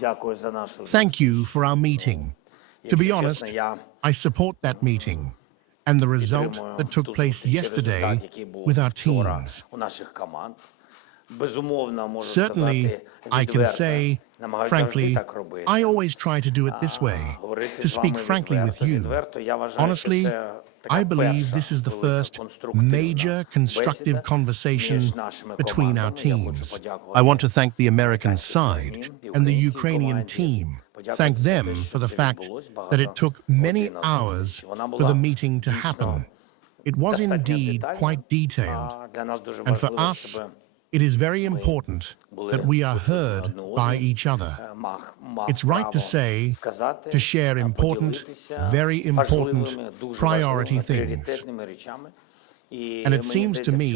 Thank you for our meeting. To be honest, I support that meeting and the result that took place yesterday with our teams. Certainly, I can say, frankly, I always try to do it this way, to speak frankly with you. Honestly, I believe this is the first major constructive conversation between our teams. I want to thank the American side and the Ukrainian team. Thank them for the fact that it took many hours for the meeting to happen. It was indeed quite detailed, and for us, it is very important that we are heard by each other. It's right to say, to share important, very important priority things. And it seems to me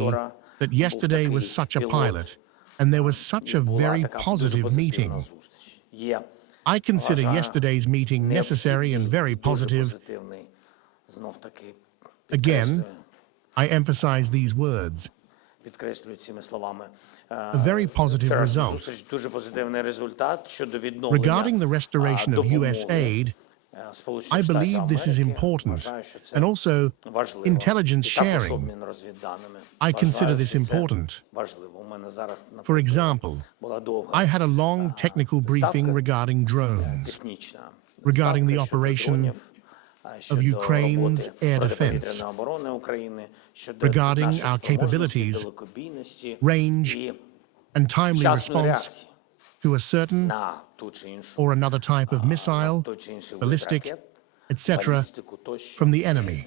that yesterday was such a pilot, and there was such a very positive meeting. I consider yesterday's meeting necessary and very positive. Again, I emphasize these words. A very positive result. Regarding the restoration of U.S. aid, I believe this is important, and also intelligence sharing. I consider this important. For example, I had a long technical briefing regarding drones, regarding the operation of Ukraine's air defense, regarding our capabilities, range, and timely response to a certain or another type of missile, ballistic, etc., from the enemy.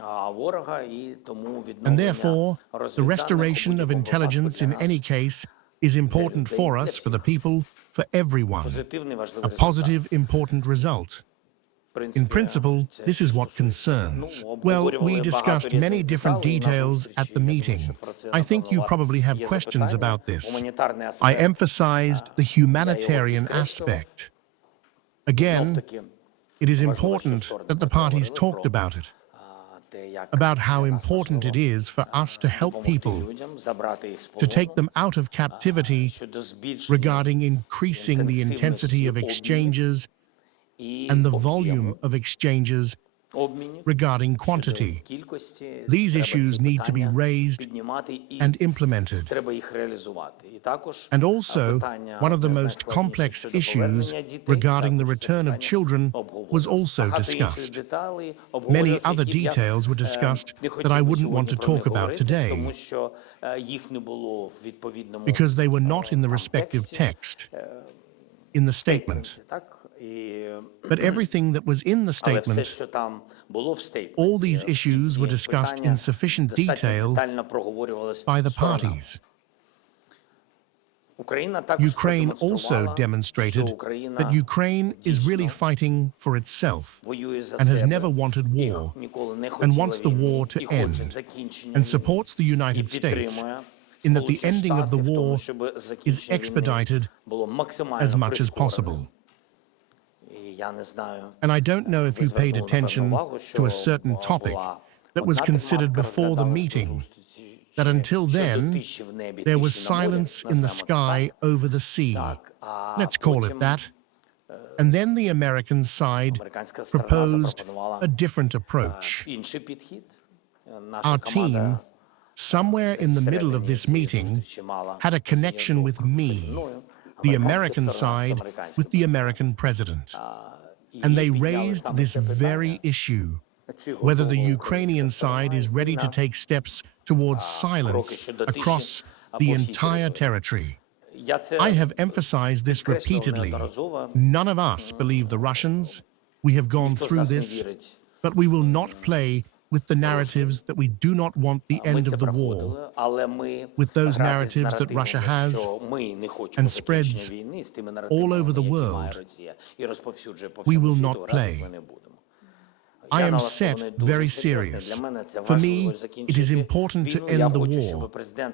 And therefore, the restoration of intelligence in any case is important for us, for the people, for everyone. A positive, important result. In principle, this is what concerns. Well, we discussed many different details at the meeting. I think you probably have questions about this. I emphasized the humanitarian aspect. Again, it is important that the parties talked about it, about how important it is for us to help people, to take them out of captivity, regarding increasing the intensity of exchanges and the volume of exchanges regarding quantity. These issues need to be raised and implemented. And also, one of the most complex issues regarding the return of children was also discussed. Many other details were discussed that I wouldn't want to talk about today, because they were not in the respective text, in the statement. But everything that was in the statement, all these issues were discussed in sufficient detail by the parties. Ukraine also demonstrated that Ukraine is really fighting for itself and has never wanted war and wants the war to end, and supports the United States in that the ending of the war is expedited as much as possible. And I don't know if you paid attention to a certain topic that was considered before the meeting, that until then, there was silence in the sky over the sea. Let's call it that. And then the American side proposed a different approach. Our team, somewhere in the middle of this meeting, had a connection with me, the American side with the American president. And they raised this very issue, whether the Ukrainian side is ready to take steps towards silence across the entire territory. I have emphasized this repeatedly. None of us believe the Russians. We have gone through this, but we will not play with the narratives that we do not want the end of the war, with those narratives that Russia has and spreads all over the world. We will not play. I am set very serious. For me, it is important to end the war.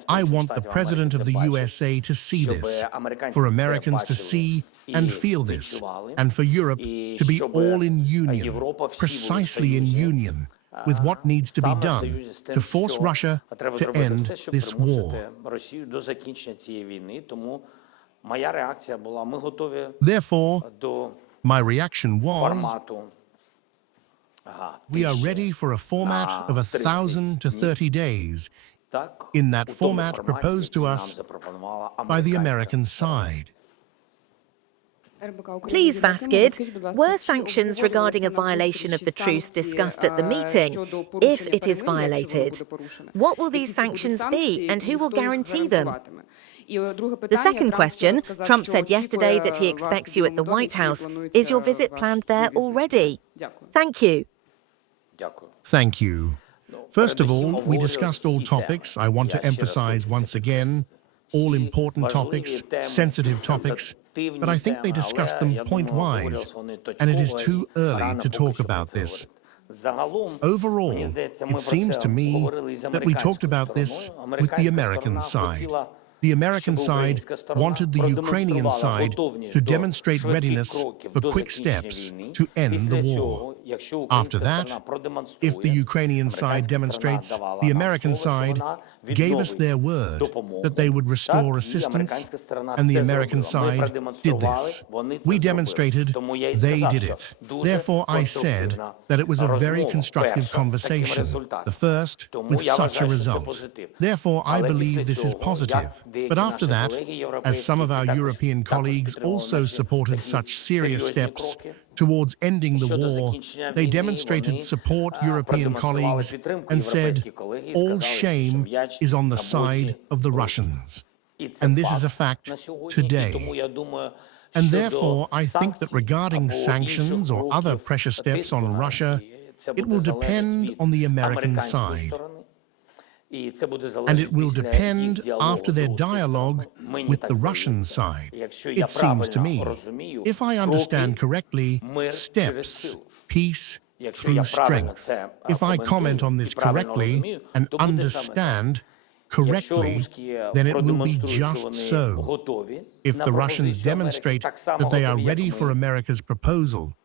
I want the President of the USA to see this, for Americans to see and feel this, and for Europe to be all in union, precisely in union, with what needs to be done to force Russia to end this war. Therefore, My reaction was, we are ready for a format of 1,000 to 30 days, in that format proposed to us by the American side. Please, Vaskid, were sanctions regarding a violation of the truce discussed at the meeting? If it is violated, what will these sanctions be and who will guarantee them? The second question, Trump said yesterday that he expects you at the White House. Is your visit planned there already? Thank you. Thank you. First of all, we discussed all topics. I want to emphasize once again, all important topics, sensitive topics, but I think they discussed them point-wise, and it is too early to talk about this. Overall, it seems to me that we talked about this with the American side. The American side wanted the Ukrainian side to demonstrate readiness for quick steps to end the war. After that, if the Ukrainian side demonstrates, the American side gave us their word that they would restore assistance, and the American side did this. We demonstrated, they did it. Therefore, I said that it was a very constructive conversation, the first with such a result. Therefore, I believe this is positive. But after that, as some of our European colleagues also supported such serious steps towards ending the war, they demonstrated support European colleagues and said, all shame is on the side of the Russians. And this is a fact today. And therefore, I think that regarding sanctions or other pressure steps on Russia, it will depend on the American side. And it will depend after their dialogue with the Russian side. It seems to me, if I understand correctly, steps, peace through strength. If I comment on this correctly and understand correctly, then it will be just so. If the Russians demonstrate that they are ready for America's proposal,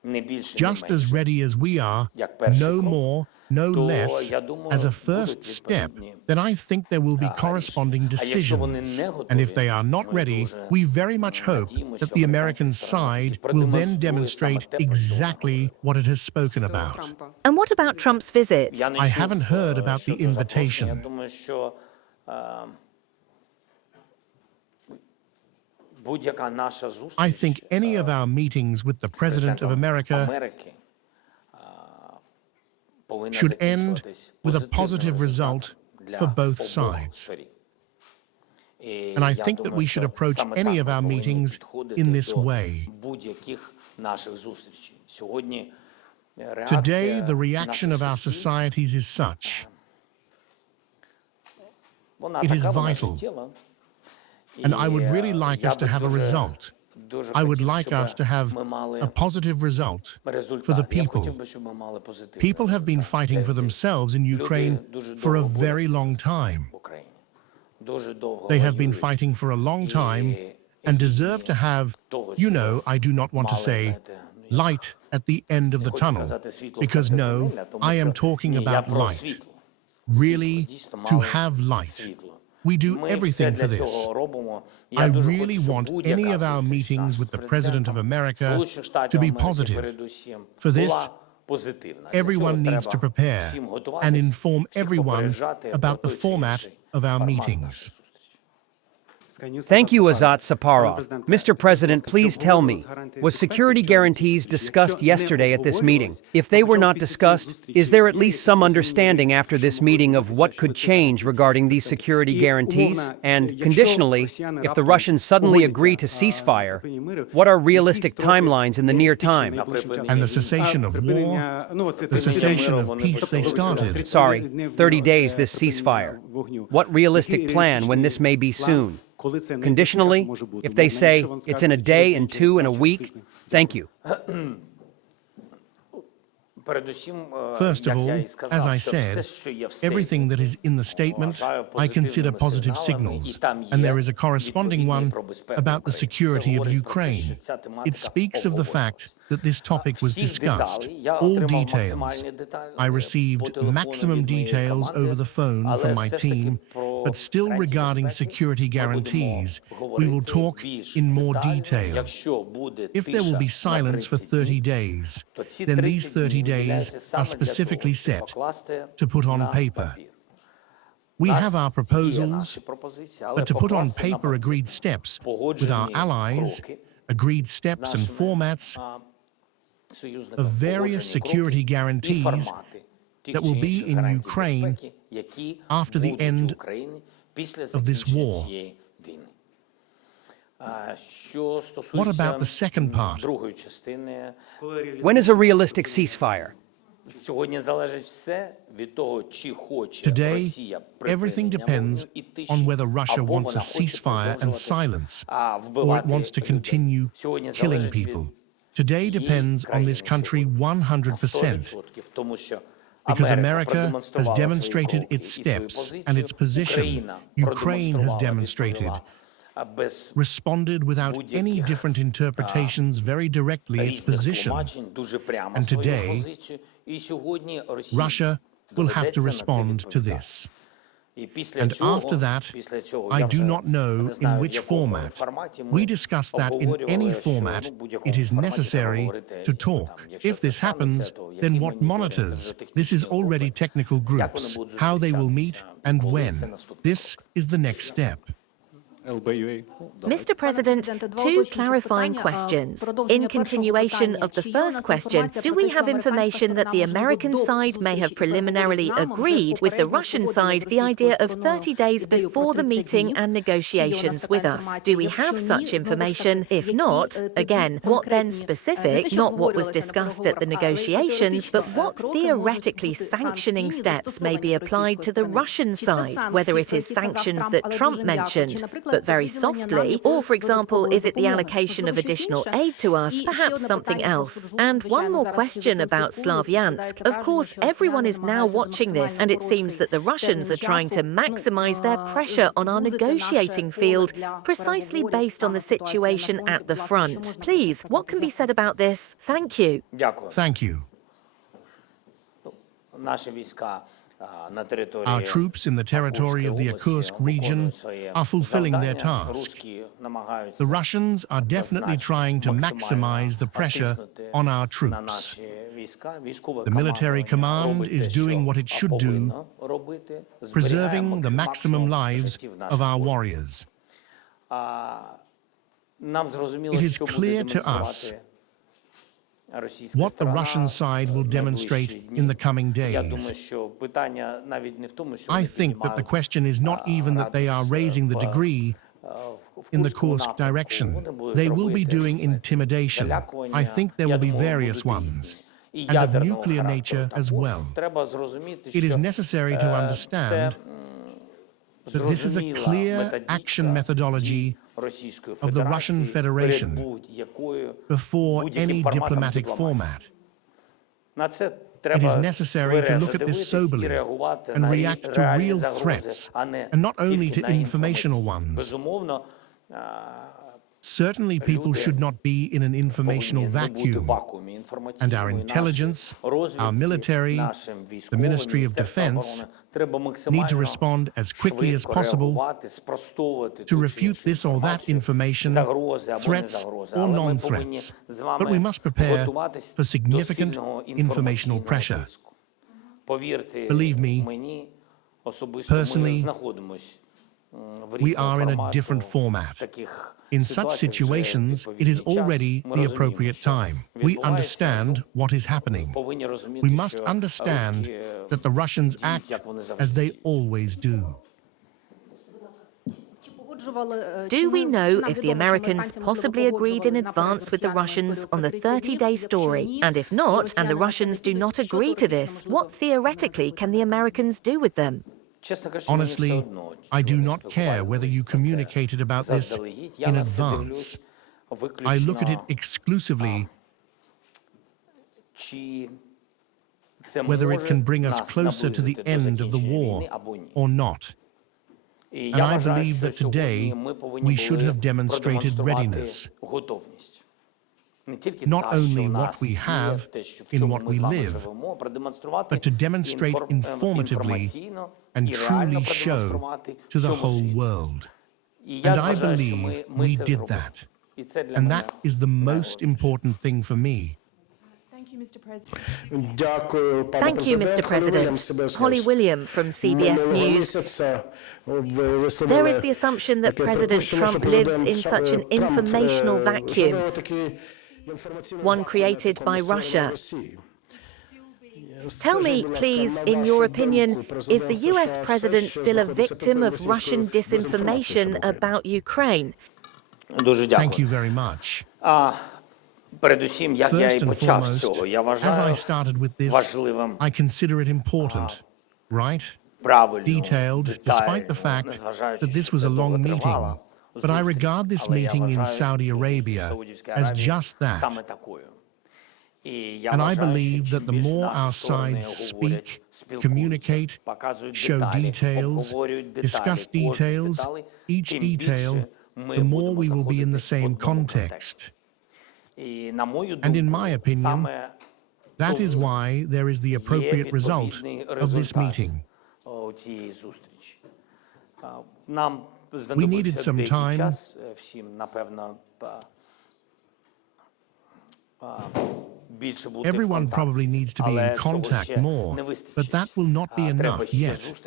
just as ready as we are, no more, no less, as a first step, then I think there will be corresponding decisions. And if they are not ready, we very much hope that the American side will then demonstrate exactly what it has spoken about. And what about Trump's visit? I haven't heard about the invitation. I think any of our meetings with the President of America should end with a positive result for both sides. And I think that we should approach any of our meetings in this way. Today, the reaction of our societies is such. It is vital. And I would really like us to have a result. I would like us to have a positive result for the people. People have been fighting for themselves in Ukraine for a very long time. They have been fighting for a long time and deserve to have, I do not want to say, light at the end of the tunnel, because no, I am talking about light. Really, to have light. We do everything for this. I really want any of our meetings with the President of America to be positive. For this, everyone needs to prepare and inform everyone about the format of our meetings. Thank you, Azat Saparov. Mr. President, please tell me, was security guarantees discussed yesterday at this meeting? If they were not discussed, is there at least some understanding after this meeting of what could change regarding these security guarantees? And conditionally, if the Russians suddenly agree to ceasefire, what are realistic timelines in the near time? And the cessation of war, the cessation of peace they started. Sorry, 30 days this ceasefire. What realistic plan when this may be soon? Conditionally, if they say it's in a day, in 2, in a week, thank you. First of all, as I said, everything that is in the statement I consider positive signals, and there is a corresponding one about the security of Ukraine. It speaks of the fact that this topic was discussed, all details. I received maximum details over the phone from my team, But still regarding security guarantees, we will talk in more detail. If there will be silence for 30 days, then these 30 days are specifically set to put on paper. We have our proposals, but to put on paper agreed steps with our allies, agreed steps and formats of various security guarantees that will be in Ukraine after the end of this war. What about the second part? When is a realistic ceasefire? Today, everything depends on whether Russia wants a ceasefire and silence, or it wants to continue killing people. Today depends on this country 100%. Because America has demonstrated its steps and its position, Ukraine has demonstrated, responded without any different interpretations very directly its position. And today, Russia will have to respond to this. And after that, I do not know in which format. We discuss that in any format it is necessary to talk. If this happens, then what monitors? This is already technical groups, how they will meet and when. This is the next step. Mr. President, two clarifying questions. In continuation of the first question, do we have information that the American side may have preliminarily agreed with the Russian side the idea of 30 days before the meeting and negotiations with us? Do we have such information? If not, again, what then specific, not what was discussed at the negotiations, but what theoretically sanctioning steps may be applied to the Russian side, whether it is sanctions that Trump mentioned, but very softly, or, for example, is it the allocation of additional aid to us, perhaps something else? And one more question about Slavyansk. Of course, everyone is now watching this, and it seems that the Russians are trying to maximize their pressure on our negotiating field, precisely based on the situation at the front. Please, what can be said about this? Thank you. Thank you. Our troops in the territory of the Kursk region are fulfilling their task. The Russians are definitely trying to maximize the pressure on our troops. The military command is doing what it should do, preserving the maximum lives of our warriors. It is clear to us what the Russian side will demonstrate in the coming days. I think that the question is not even that they are raising the degree in the Kursk direction. They will be doing intimidation. I think there will be various ones, and of nuclear nature as well. It is necessary to understand that this is a clear action methodology of the Russian Federation before any diplomatic format. It is necessary to look at this soberly and react to real threats, and not only to informational ones. Certainly people should not be in an informational vacuum, and our intelligence, our military, the Ministry of Defense need to respond as quickly as possible to refute this or that information, threats or non-threats. But we must prepare for significant informational pressure. Believe me, personally, we are in a different format. In such situations, it is already the appropriate time. We understand what is happening. We must understand that the Russians act as they always do. Do we know if the Americans possibly agreed in advance with the Russians on the 30-day story? And if not, and the Russians do not agree to this, what theoretically can the Americans do with them? Honestly, I do not care whether you communicated about this in advance. I look at it exclusively whether it can bring us closer to the end of the war or not. And I believe that today we should have demonstrated readiness. not only what we have in what we live, but to demonstrate informatively and truly show to the whole world. And I believe we did that. And that is the most important thing for me. Thank you, Mr. President. Holly William from CBS News. There is the assumption that President Trump lives in such an informational vacuum, one created by Russia. Tell me, please, in your opinion, is the U.S. president still a victim of Russian disinformation about Ukraine? Thank you very much. First and foremost, as I started with this, I consider it important, right? Detailed, despite the fact that this was a long meeting. But I regard this meeting in Saudi Arabia as just that. And I believe that the more our sides speak, communicate, show details, discuss details, each detail, the more we will be in the same context. And in my opinion, that is why there is the appropriate result of this meeting. We needed some time. Everyone probably needs to be in contact more, but that will not be enough yet.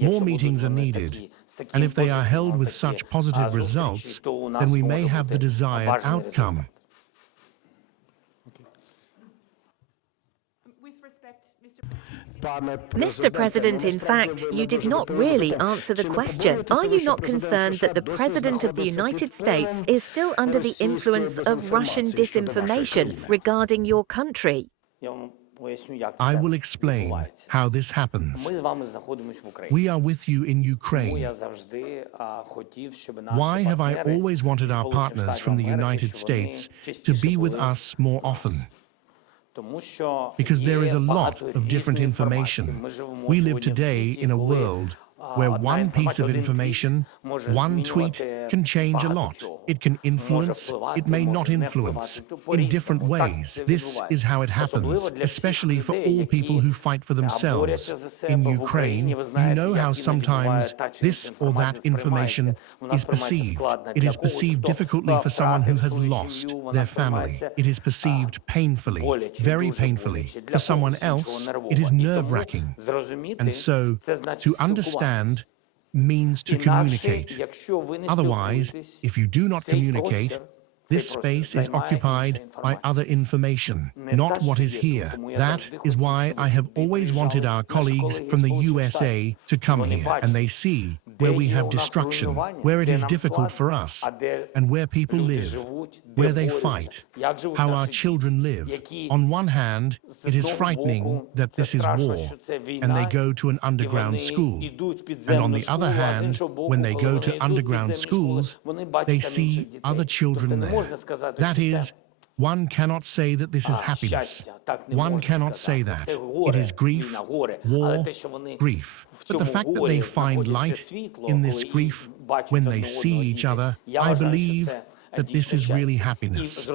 More meetings are needed, and if they are held with such positive results, then we may have the desired outcome. Mr. President, in fact, you did not really answer the question. Are you not concerned that the President of the United States is still under the influence of Russian disinformation regarding your country? I will explain how this happens. We are with you in Ukraine. Why have I always wanted our partners from the United States to be with us more often? Because there is a lot of different information. We live today in a world where one piece of information, one tweet, can change a lot. It can influence, it may not influence, in different ways. This is how it happens, especially for all people who fight for themselves. In Ukraine, you know how sometimes this or that information is perceived. It is perceived difficultly for someone who has lost their family. It is perceived painfully, very painfully. For someone else, it is nerve-wracking. And so, to understand means to communicate. Otherwise, if you do not communicate, this space is occupied by other information, not what is here. That is why I have always wanted our colleagues from the USA to come here, and they see where we have destruction, where it is difficult for us, and where people live, where they fight, how our children live. On one hand, it is frightening that this is war, and they go to an underground school. And on the other hand, when they go to underground schools, they see other children there. That is, one cannot say that this is happiness. One cannot say that. It is grief, war, grief. But the fact that they find light in this grief when they see each other, I believe that this is really happiness.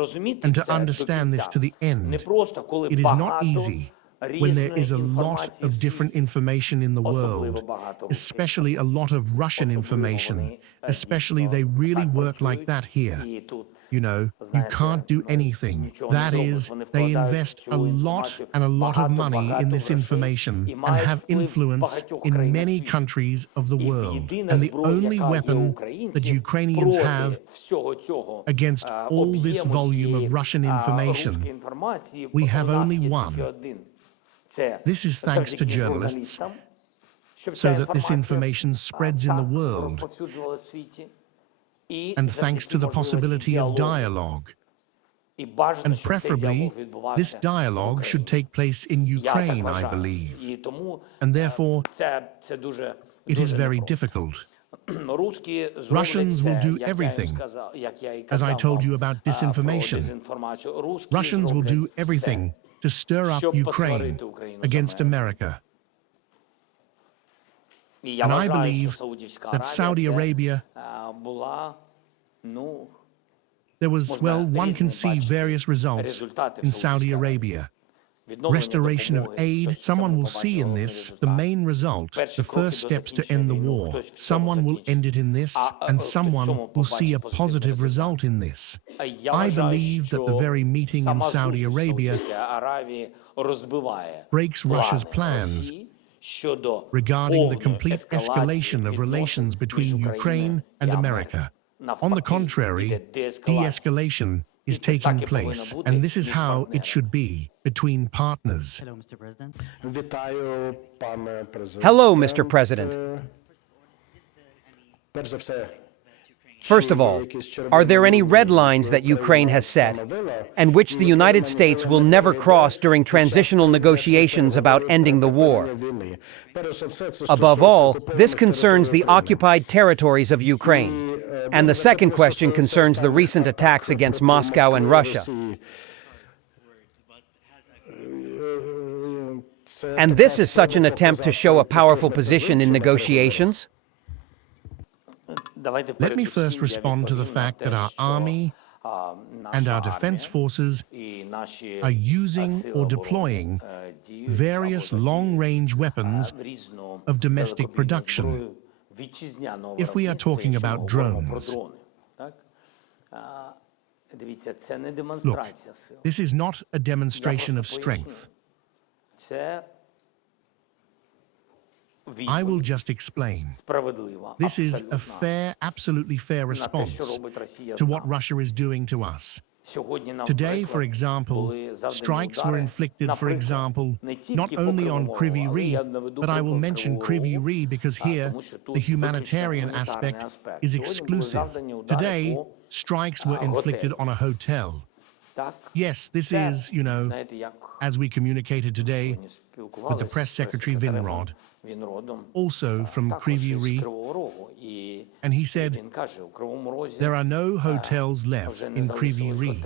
And to understand this to the end, it is not easy when there is a lot of different information in the world, especially a lot of Russian information, especially they really work like that here. You know, you can't do anything. That is, they invest a lot and a lot of money in this information and have influence in many countries of the world. And the only weapon that Ukrainians have against all this volume of Russian information, we have only one. This is thanks to journalists, so that this information spreads in the world, and thanks to the possibility of dialogue. And preferably, this dialogue should take place in Ukraine, I believe. And therefore, it is very difficult. Russians will do everything. As I told you about disinformation, Russians will do everything to stir up Ukraine against America. And I believe that Saudi Arabia, There was, well, one can see various results in Saudi Arabia. Restoration of aid, someone will see in this the main result, the first steps to end the war. Someone will end it in this, and someone will see a positive result in this. I believe that the very meeting in Saudi Arabia breaks Russia's plans regarding the complete escalation of relations between Ukraine and America. On the contrary, de-escalation is taking place, and this is how it should be between partners. Hello, Mr. President. Hello, Mr. President. First of all, are there any red lines that Ukraine has set, and which the United States will never cross during transitional negotiations about ending the war? Above all, this concerns the occupied territories of Ukraine. And the second question concerns the recent attacks against Moscow and Russia. And this is such an attempt to show a powerful position in negotiations? Let me first respond to the fact that our army and our defense forces are using or deploying various long-range weapons of domestic production, if we are talking about drones. Look, this is not a demonstration of strength. I will just explain. This is a fair, absolutely fair response to what Russia is doing to us. Today, for example, strikes were inflicted, for example, not only on Kryvyi Rih, but I will mention Kryvyi Rih because here the humanitarian aspect is exclusive. Today, strikes were inflicted on a hotel. Yes, this is, as we communicated today with the press secretary Vinrod, also from Kryvyi Rih, and he said, there are no hotels left in Kryvyi Rih.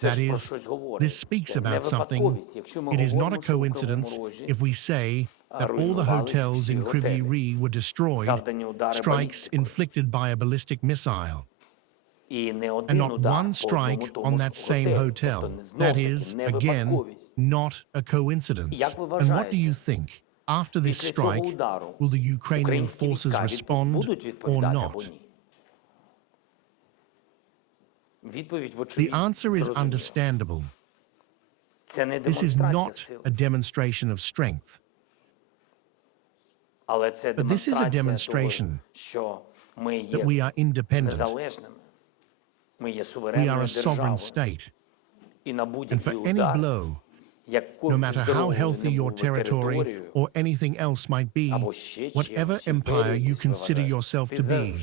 That is, this speaks about something. It is not a coincidence if we say that all the hotels in Kryvyi Rih were destroyed, strikes inflicted by a ballistic missile. And not one strike on that same hotel. That is, again, not a coincidence. And what do you think? After this strike, will the Ukrainian forces respond or not? The answer is understandable. This is not a demonstration of strength. But this is a demonstration that we are independent. We are a sovereign state. And for any blow, no matter how healthy your territory or anything else might be, whatever empire you consider yourself to be,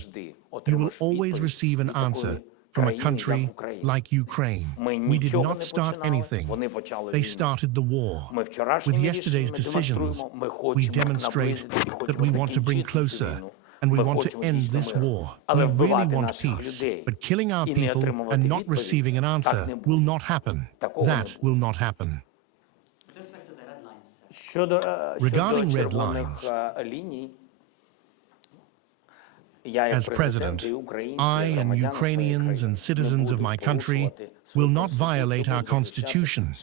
you will always receive an answer from a country like Ukraine. We did not start anything. They started the war. With yesterday's decisions, we demonstrate that we want to bring closer and we want to end this war. We really want peace, but killing our people and not receiving an answer will not happen. That will not happen. Regarding red lines, as president, I and Ukrainians and citizens of my country will not violate our constitution,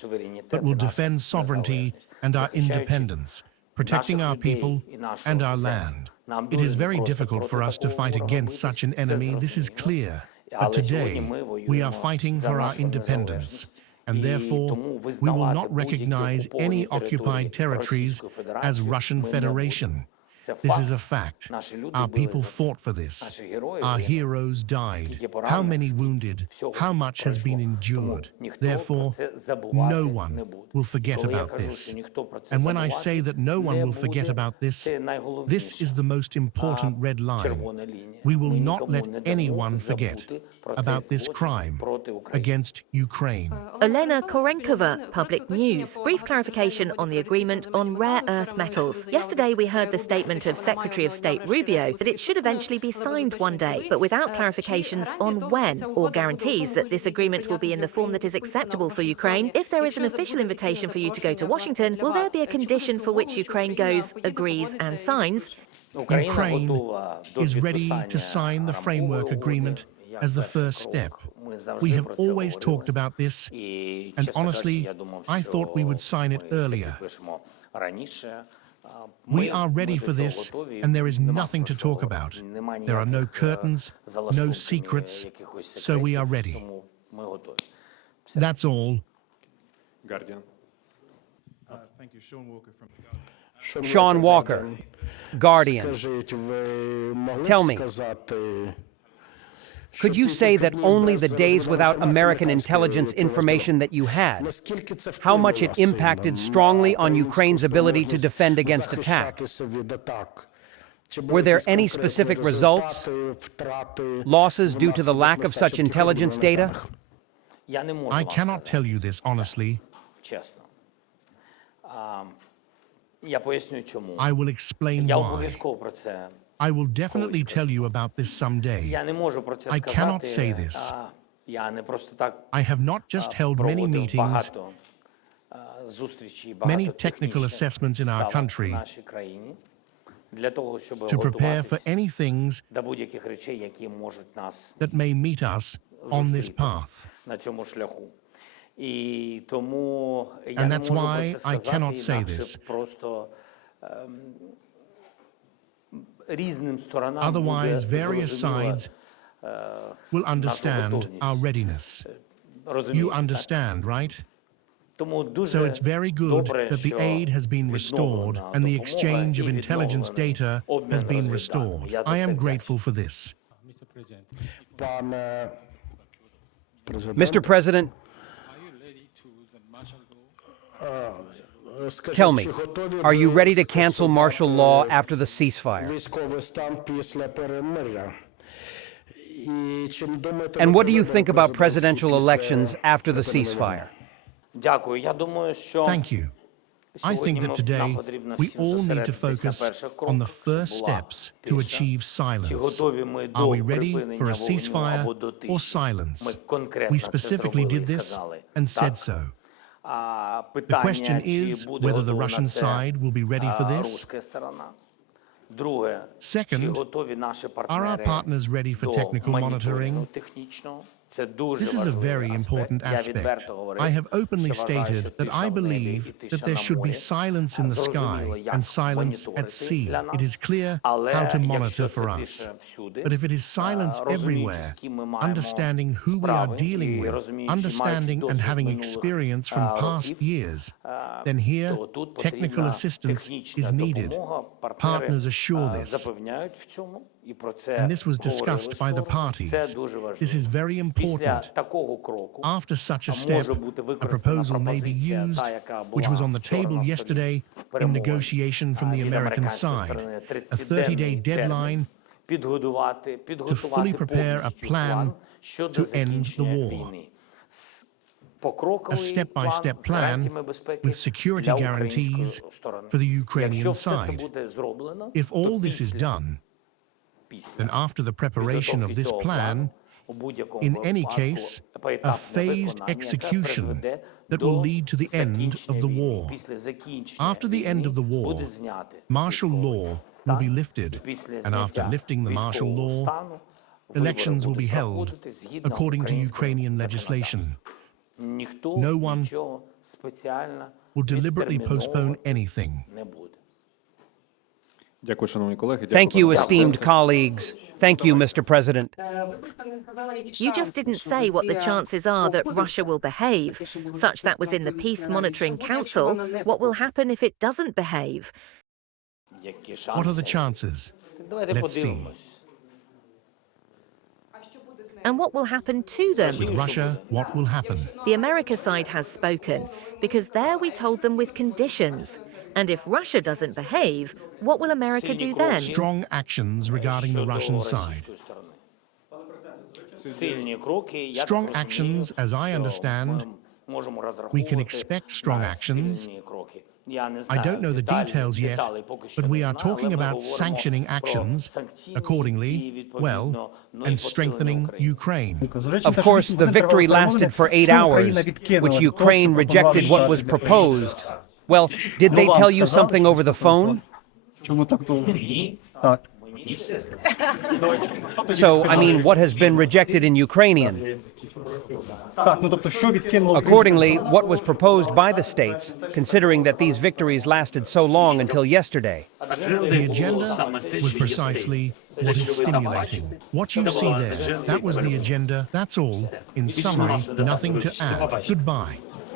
but will defend sovereignty and our independence, protecting our people and our land. It is very difficult for us to fight against such an enemy, this is clear. But today, we are fighting for our independence, and therefore, we will not recognize any occupied territories as Russian Federation. This is a fact. Our people fought for this. Our heroes died. How many wounded? How much has been endured? Therefore, no one will forget about this. And when I say that no one will forget about this, this is the most important red line. We will not let anyone forget about this crime against Ukraine. Olena Korenkova, Public News. Brief clarification on the agreement on rare earth metals. Yesterday we heard the statement of Secretary of State Rubio that it should eventually be signed one day, but without clarifications on when or guarantees that this agreement will be in the form that is acceptable for Ukraine. If there is an official invitation for you to go to Washington, will there be a condition for which Ukraine goes, agrees and signs? Ukraine is ready to sign the framework agreement as the first step. We have always talked about this, and honestly, I thought we would sign it earlier. We are ready for this, and there is nothing to talk about. There are no curtains, no secrets, so we are ready. That's all. Guardian. Thank you, Sean Walker, Guardian. Tell me, could you say that only the days without American intelligence information that you had, how much it impacted strongly on Ukraine's ability to defend against attack? Were there any specific results, losses due to the lack of such intelligence data? I cannot tell you this honestly. I will explain why. I will definitely tell you about this someday. I cannot say this. I have not just held many meetings, many technical assessments in our country to prepare for any things that may meet us on this path. And that's why I cannot say this. Otherwise, various sides will understand our readiness. You understand, right? So it's very good that the aid has been restored and the exchange of intelligence data has been restored. I am grateful for this. Mr. President, tell me, are you ready to cancel martial law after the ceasefire? And what do you think about presidential elections after the ceasefire? Thank you. I think that today we all need to focus on the first steps to achieve silence. Are we ready for a ceasefire or silence? We specifically did this and said so. The question is whether the Russian side will be ready for this. Second, are our partners ready for technical monitoring? This is a very important aspect. I have openly stated that I believe that there should be silence in the sky and silence at sea. It is clear how to monitor for us. But if it is silence everywhere, understanding who we are dealing with, understanding and having experience from past years, then here, technical assistance is needed. Partners assure this. And this was discussed by the parties. This is very important. After such a step, a proposal may be used, which was on the table yesterday in negotiation from the American side, a 30-day deadline to fully prepare a plan to end the war. A step-by-step plan with security guarantees for the Ukrainian side. If all this is done, then after the preparation of this plan, in any case, a phased execution that will lead to the end of the war. After the end of the war, martial law will be lifted, and after lifting the martial law, elections will be held according to Ukrainian legislation. No one will deliberately postpone anything. Thank you, esteemed colleagues. Thank you, Mr. President. You just didn't say what the chances are that Russia will behave, such that was in the Peace Monitoring Council. What will happen if it doesn't behave? What are the chances? Let's see. And what will happen to them? With Russia, what will happen? The America side has spoken, because there we told them with conditions. And if Russia doesn't behave, what will America do then? Strong actions regarding the Russian side. Strong actions, as I understand, we can expect strong actions. I don't know the details yet, but we are talking about sanctioning actions accordingly, well, and strengthening Ukraine. Of course, the victory lasted for 8 hours, which Ukraine rejected what was proposed. Well, did they tell you something over the phone? So, I mean, what has been rejected in Ukrainian? Accordingly, what was proposed by the states, considering that these victories lasted so long until yesterday? The agenda was precisely what is stimulating. What you see there, that was the agenda. That's all. In summary, nothing to add. Goodbye.